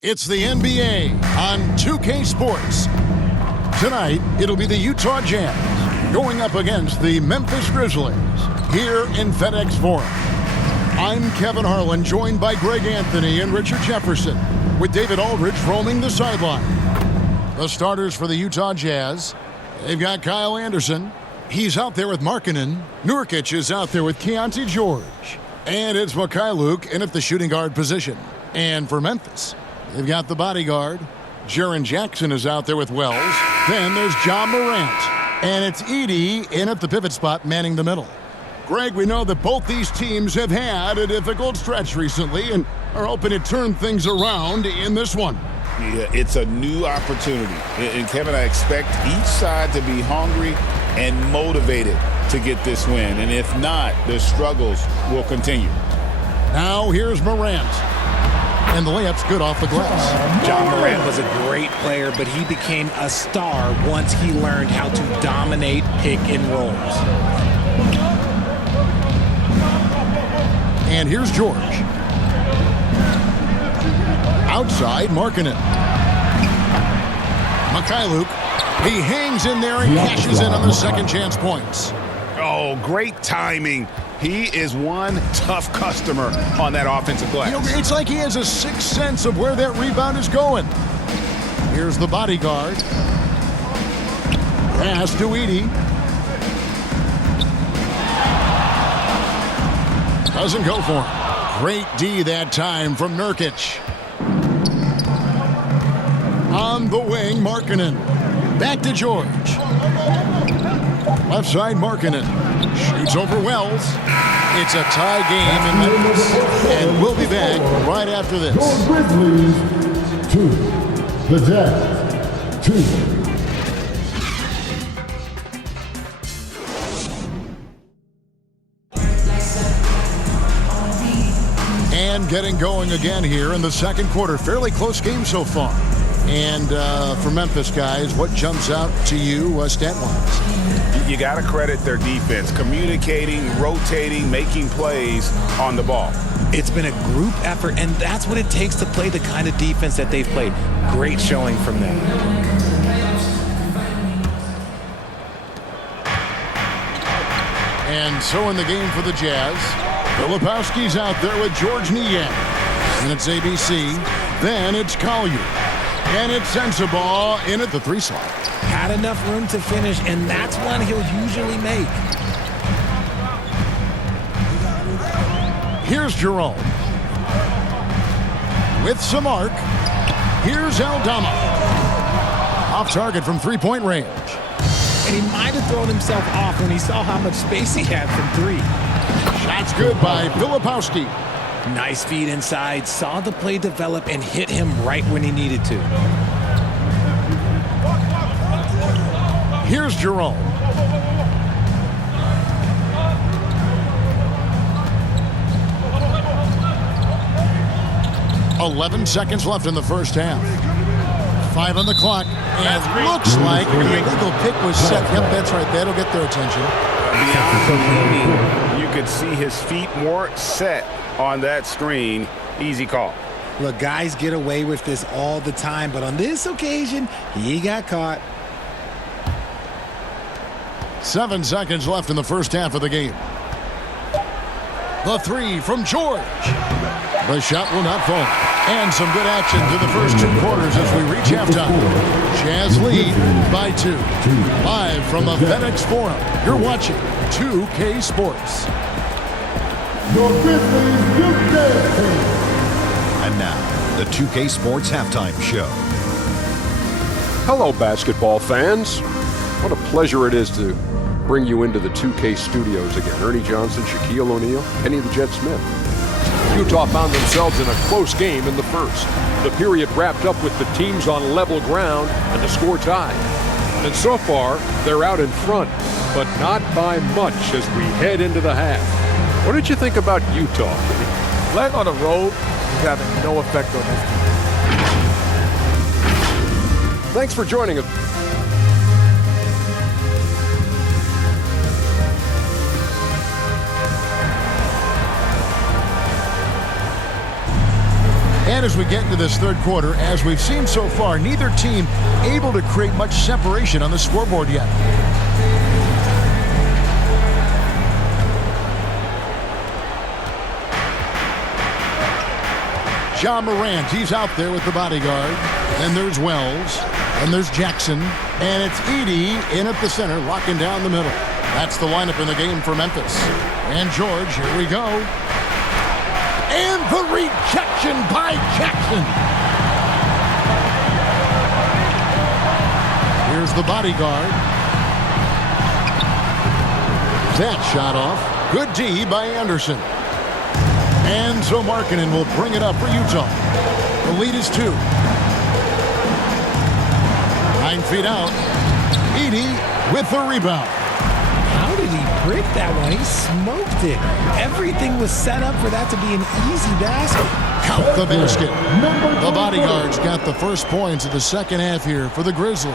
It's the NBA on 2K Sports. Tonight, it'll be the Utah Jazz going up against the Memphis Grizzlies here in FedExForum. I'm Kevin Harlan, joined by Greg Anthony and Richard Jefferson, with David Aldridge roaming the sideline. The starters for the Utah Jazz, they've got Kyle Anderson. He's out there with Markkanen. Nurkic is out there with Keontae George. And it's Mikhailuk in at the shooting guard position. And for Memphis, they've got the bodyguard. Jaren Jackson is out there with Wells. Then there's John Morant. And it's Edey in at the pivot spot, manning the middle. Greg, we know that both these teams have had a difficult stretch recently and are hoping to turn things around in this one. Yeah, it's a new opportunity. And Kevin, I expect each side to be hungry and motivated to get this win. And if not, the struggles will continue. Now here's Morant. And the layup's good off the glass. John Morant was a great player, but he became a star once he learned how to dominate pick and rolls. And here's George. Outside, Markkanen. Mikhailuk. He hangs in there and cashes in on the second chance points. Oh, great timing. He is one tough customer on that offensive glass. You know, it's like he has a sixth sense of where that rebound is going. Here's the bodyguard. Pass to Edey. Doesn't go for him. Great D that time from Nurkic. On the wing, Markkanen. Back to George. Left side, Markkanen. Shoots over Wells. It's a tie game in Memphis. And we'll be back right after this. The Grizzlies 2. The Jazz 2. And getting going again here in the second quarter. Fairly close game so far. And for Memphis, guys, what jumps out to you stat-wise? You got to credit their defense, communicating, rotating, making plays on the ball. It's been a group effort, and that's what it takes to play the kind of defense that they've played. Great showing from them. And so in the game for the Jazz, Filipowski's out there with George Niang. And it's ABC. Then it's Collier. And it's Sensabaugh in at the three slot. Had enough room to finish, and that's one he'll usually make. Here's Jerome. With some arc. Here's Aldama. Off target from three-point range. And he might have thrown himself off when he saw how much space he had from three. Shot's good by Filipowski. Nice feed inside, saw the play develop and hit him right when he needed to. Here's Jerome. "11 seconds left in the first half. 5 on the clock. And looks like the illegal pick was set. Yep, that's right. That'll get their attention. Beyond the leaning, you could see his feet more set on that screen. Easy call. Look, guys get away with this all the time, but on this occasion, he got caught. 7 seconds left in the first half of the game. The three from George. The shot will not fall. And some good action through the first 2 quarters as we reach halftime. Jazz lead by 2. Live from the FedExForum, you're watching 2K Sports. Your Grizzlies UK. And now, the 2K Sports Halftime Show. Hello, basketball fans. What a pleasure it is to bring you into the 2K studios again. Ernie Johnson, Shaquille O'Neal, Kenny the Jet Smith. Utah found themselves in a close game in the first. The period wrapped up with the teams on level ground and the score tied. And so far, they're out in front, but not by much as we head into the half. What did you think about Utah? Playing on the road is having no effect on this team. Thanks for joining us. And as we get into this third quarter, as we've seen so far, neither team able to create much separation on the scoreboard yet. Ja Morant, he's out there with the bodyguard. Then there's Wells. And there's Jackson. And it's Edey in at the center, locking down the middle. That's the lineup in the game for Memphis. And George, here we go. And the rejection by Jackson. Here's the bodyguard. That shot off. Good D by Anderson. And so Markkanen will bring it up for Utah. The lead is 2. 9 feet out. Edey with the rebound. How did he break that one? He smoked it. Everything was set up for that to be an easy basket. Count the basket. The bodyguards got the first points of the second half here for the Grizzlies.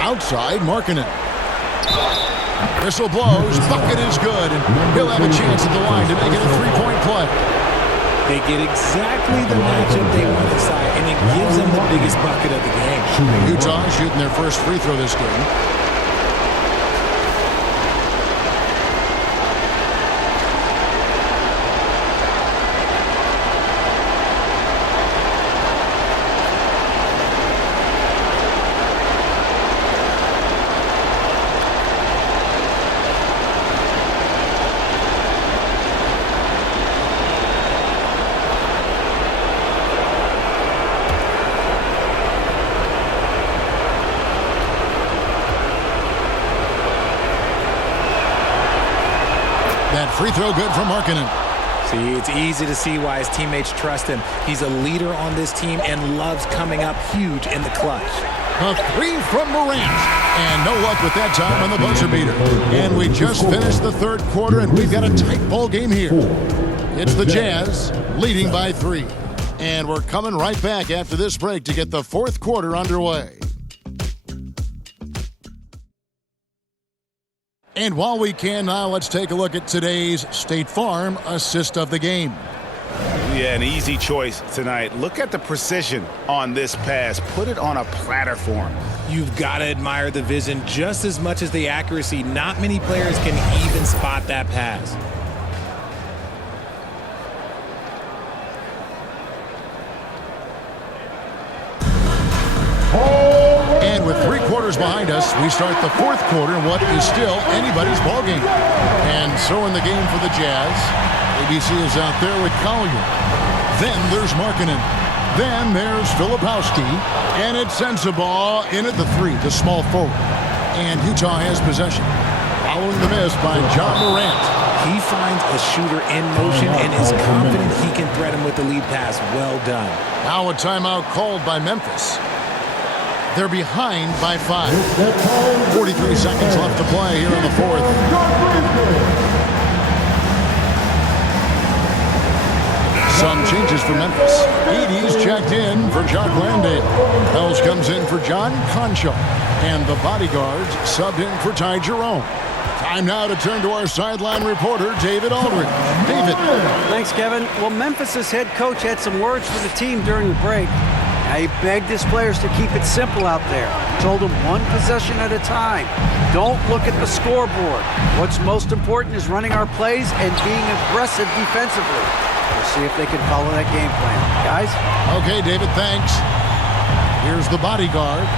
Outside, Markkanen. Whistle blows. Bucket is good. And he'll have a chance at the line to make it a three-point play. They get exactly the matchup they want to side, and it gives them the biggest bucket of the game. Utah shooting their first free throw this game. Free throw good for Markkanen. See, it's easy to see why his teammates trust him. He's a leader on this team and loves coming up huge in the clutch. A three from Morant. And no luck with that time on the buzzer beater. And we just finished the third quarter, and we've got a tight ball game here. It's the Jazz leading by 3. And we're coming right back after this break to get the fourth quarter underway. And while we can now, let's take a look at today's State Farm assist of the game. Yeah, an easy choice tonight. Look at the precision on this pass. Put it on a platter for him. You've got to admire the vision just as much as the accuracy. Not many players can even spot that pass. And with 3 quarters behind us, we start the fourth quarter in what is still anybody's ballgame. And so in the game for the Jazz, ABC is out there with Collier. Then there's Markkanen. Then there's Filipowski. And it's Sensabaugh in at the 3, the small forward. And Utah has possession. Following the miss by Ja Morant. He finds a shooter in motion and is confident he can thread him with the lead pass. Well done. Now a timeout called by Memphis. They're behind by 5. 43 seconds left to play here in the fourth. Some changes for Memphis. Edey's checked in for Jock Landale. Wells comes in for John Concho. And the bodyguards subbed in for Ty Jerome. Time now to turn to our sideline reporter, David Aldridge. David. Thanks, Kevin. Well, Memphis' head coach had some words for the team during the break. Now, he begged his players to keep it simple out there. Told them one possession at a time. Don't look at the scoreboard. What's most important is running our plays and being aggressive defensively. We'll see if they can follow that game plan. Guys? Okay, David, thanks. Here's the bodyguard.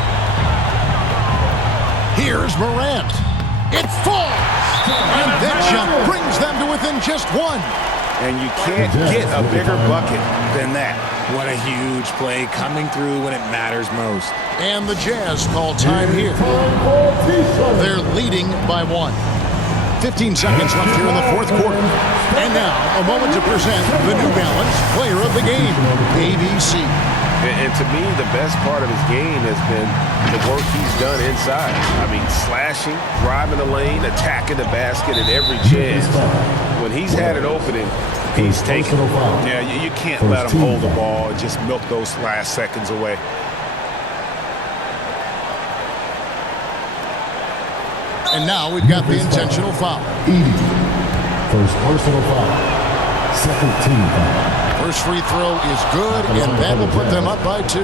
Here's Morant. It falls! And that shot brings them to within just 1. And you can't get a bigger bucket than that. What a huge play coming through when it matters most. And the Jazz call time here. They're leading by 1. 15 seconds left here in the fourth quarter. And now, a moment to present the New Balance Player of the Game, ABC. And to me, the best part of his game has been the work he's done inside. I mean, slashing, driving the lane, attacking the basket at every chance. When he's had an opening, he's taken it. Yeah, you can't let him hold the ball and just milk those last seconds away. And now we've got the intentional foul. First personal foul. Second team foul. First free throw is good, and that will put them up by 2.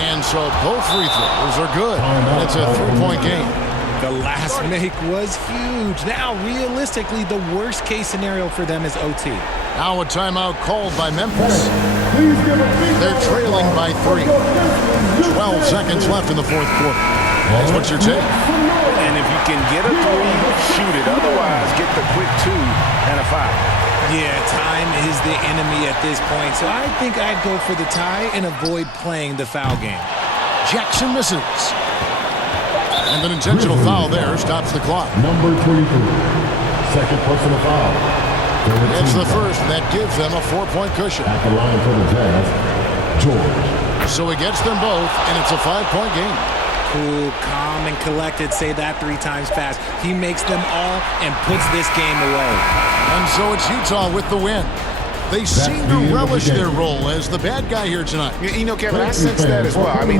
And so both free throws are good. It's a 3-point game. The last make was huge. Now, realistically, the worst-case scenario for them is OT. Now a timeout called by Memphis. They're trailing by 3. 12 seconds left in the fourth quarter. That's what you're taking. And if you can get a 3, shoot it. Otherwise, get the quick 2 and a foul. Yeah, time is the enemy at this point, so I think I'd go for the tie and avoid playing the foul game. Jackson misses. And an intentional foul there stops the clock. Number 23. Second personal foul. It's the first. That gives them a 4-point cushion. At the line for the Jazz, George. So he gets them both, and it's a 5-point game. Cool, calm, and collected. Say that 3 times fast. He makes them all and puts this game away. And so it's Utah with the win. They seem to relish their role as the bad guy here tonight. You know, Kevin, I sense that as well. I mean,